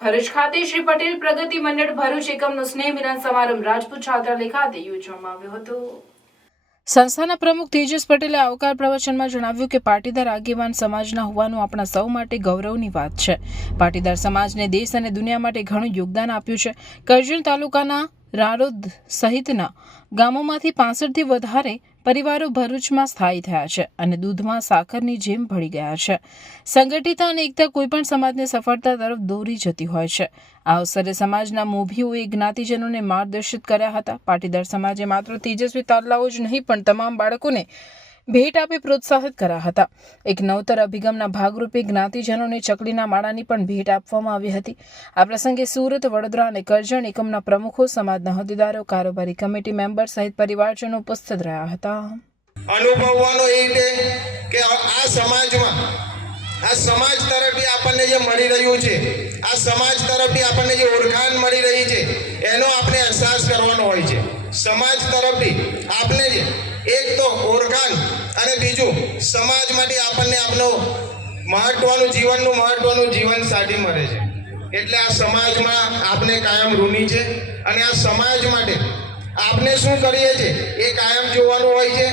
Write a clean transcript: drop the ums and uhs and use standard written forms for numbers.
ભરૂચ ખાતે શ્રી પટેલ પ્રગતિ મંડળ ભરૂચ એકમનો સ્નેહ મિલન સમારંભ રાજપૂત છાત્રાલય ખાતે યોજવામાં આવ્યો હતો। સંસ્થાના પ્રમુખ તેજસ પટેલે આવકાર પ્રવચનમાં જણાવ્યું કે પાટીદાર આગેવાન સમાજના હોવાનું આપણા સૌ માટે ગૌરવની વાત છે। પાટીદાર સમાજને દેશ અને દુનિયા માટે ઘણું યોગદાન આપ્યું છે। કરજણ તાલુકાના રારોદ સહિતના ગામોમાંથી 65થી વધારે પરિવારો ભરૂચમાં સ્થાયી થયા છે અને દૂધમાં સાકરની જેમ ભળી ગયા છે। સંગઠિત અને એકતા કોઈપણ સમાજને સફળતા તરફ દોરી જતી હોય છે। આ અવસરે સમાજના મોભીઓએ જ્ઞાતિજનોને માર્ગદર્શિત કર્યા હતા। પાટીદાર સમાજે માત્ર તેજસ્વી તારલાઓ જ નહીં પણ તમામ બાળકોને ભેટ આપી પ્રોત્સાહિત કર્યા હતા। એક નવતર અભિગમના ભાગરૂપે જ્ઞાતિજનોને ચકલીના માળાની પણ ભેટ આપવામાં આવી હતી। આ પ્રસંગે સુરત, વડોદરા અને કરજણ એકમના પ્રમુખો, સમાજના હોદ્દેદારો, કારોબારી કમિટી મેમ્બર સહિત પરિવારજનો ઉપસ્થિત રહ્યા હતા। અનુભવવાનો એ છે કે આ સમાજમાં આ સમાજ તરફથી આપણને જે મળી રહ્યું છે, આ સમાજ તરફથી આપણને જે ઓળખાણ મળી રહી છે, એનો આપણે અહેસાસ કરવાનો હોય છે। સમાજ તરફથી આપણે જે એક તો ઓળખાણ અને બીજું સમાજ માટે આપણને આપણો મહત્વનું જીવન સાથી મળે છે। એટલે આ સમાજમાં આપણે કાયમ ઋણી છે અને આ સમાજ માટે આપણે શું કરીએ છીએ એ કાયમ જોવાનું હોય છે।